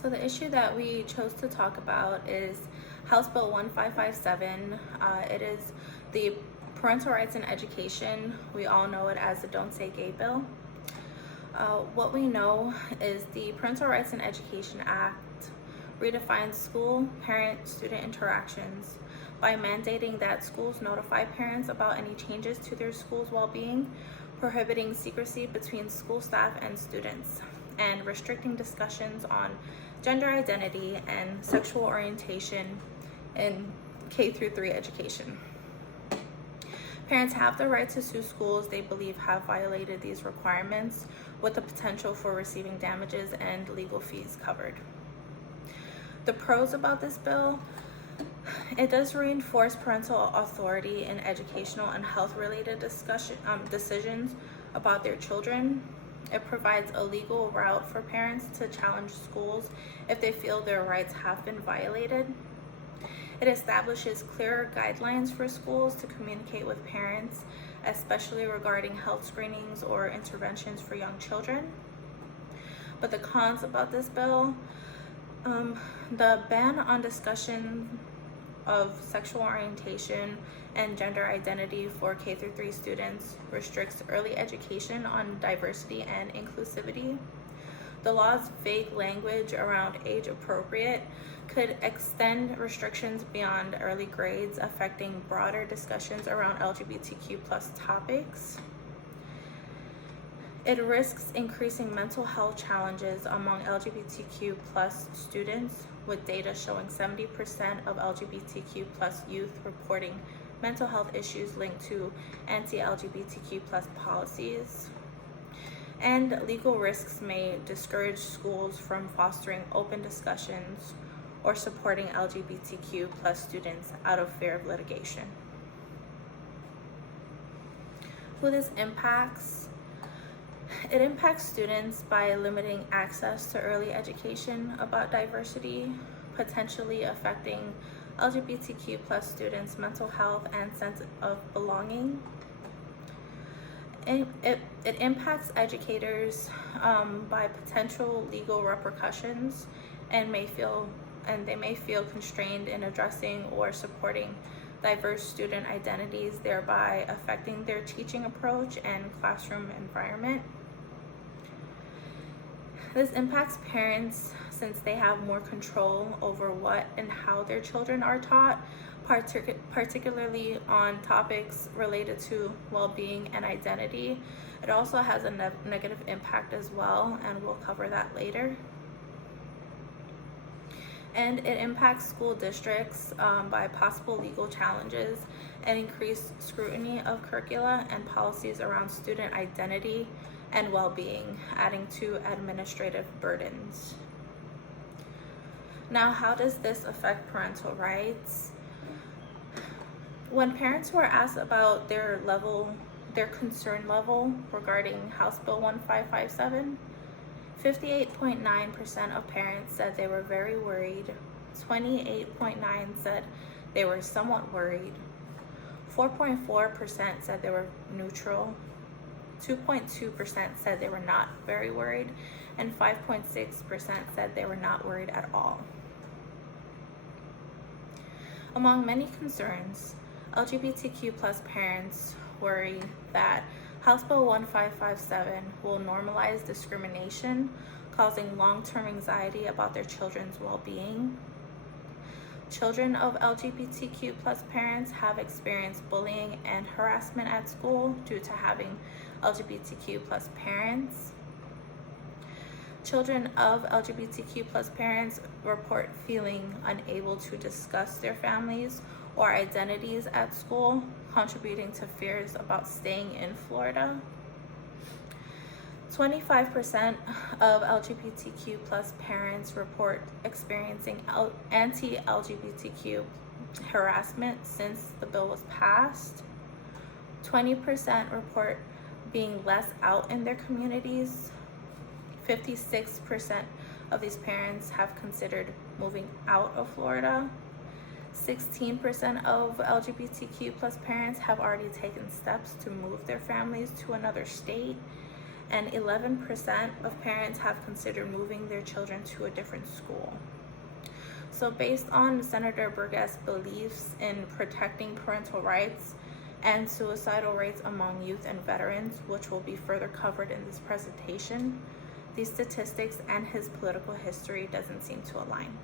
So the issue that we chose to talk about is House Bill 1557. It is the Parental Rights in Education. We all know it as the Don't Say Gay bill. What we know is the Parental Rights in Education Act redefines school parent-student interactions by mandating that schools notify parents about any changes to their school's well-being, prohibiting secrecy between school staff and students, and restricting discussions on gender identity and sexual orientation in K through 3 education. Parents have the right to sue schools they believe have violated these requirements, with the potential for receiving damages and legal fees covered. The pros about this bill: it does reinforce parental authority in educational and health-related decisions about their children. It provides a legal route for parents to challenge schools if they feel their rights have been violated. It establishes clearer guidelines for schools to communicate with parents, especially regarding health screenings or interventions for young children. But the cons about this bill: the ban on discussion of sexual orientation and gender identity for K through 3 students restricts early education on diversity and inclusivity. The law's vague language around age appropriate could extend restrictions beyond early grades, affecting broader discussions around LGBTQ+ topics. It risks increasing mental health challenges among LGBTQ+ students, with data showing 70% of LGBTQ+ youth reporting mental health issues linked to anti-LGBTQ+ policies. And legal risks may discourage schools from fostering open discussions or supporting LGBTQ+ students out of fear of litigation. Who this impacts: it impacts students by limiting access to early education about diversity, potentially affecting LGBTQ+ students' mental health and sense of belonging. It impacts educators by potential legal repercussions, and they may feel constrained in addressing or supporting diverse student identities, thereby affecting their teaching approach and classroom environment. This impacts parents since they have more control over what and how their children are taught, particularly on topics related to well-being and identity. It also has a negative impact as well, and we'll cover that later. And it impacts school districts by possible legal challenges and increased scrutiny of curricula and policies around student identity and well-being, adding to administrative burdens. Now, how does this affect parental rights? When parents were asked about their concern level regarding House Bill 1557, 58.9% of parents said they were very worried, 28.9% said they were somewhat worried, 4.4% said they were neutral, 2.2% said they were not very worried, and 5.6% said they were not worried at all. Among many concerns, LGBTQ+ parents worry that House Bill 1557 will normalize discrimination, causing long-term anxiety about their children's well-being. Children of LGBTQ+ parents have experienced bullying and harassment at school due to having LGBTQ+ parents. Children of LGBTQ+ parents report feeling unable to discuss their families or identities at school, contributing to fears about staying in Florida. 25% of LGBTQ+ parents report experiencing anti-LGBTQ harassment since the bill was passed. 20% report being less out in their communities. 56% of these parents have considered moving out of Florida. 16% of LGBTQ+ parents have already taken steps to move their families to another state, and 11% of parents have considered moving their children to a different school. So based on Senator Burgess' beliefs in protecting parental rights and suicidal rates among youth and veterans, which will be further covered in this presentation, these statistics and his political history doesn't seem to align.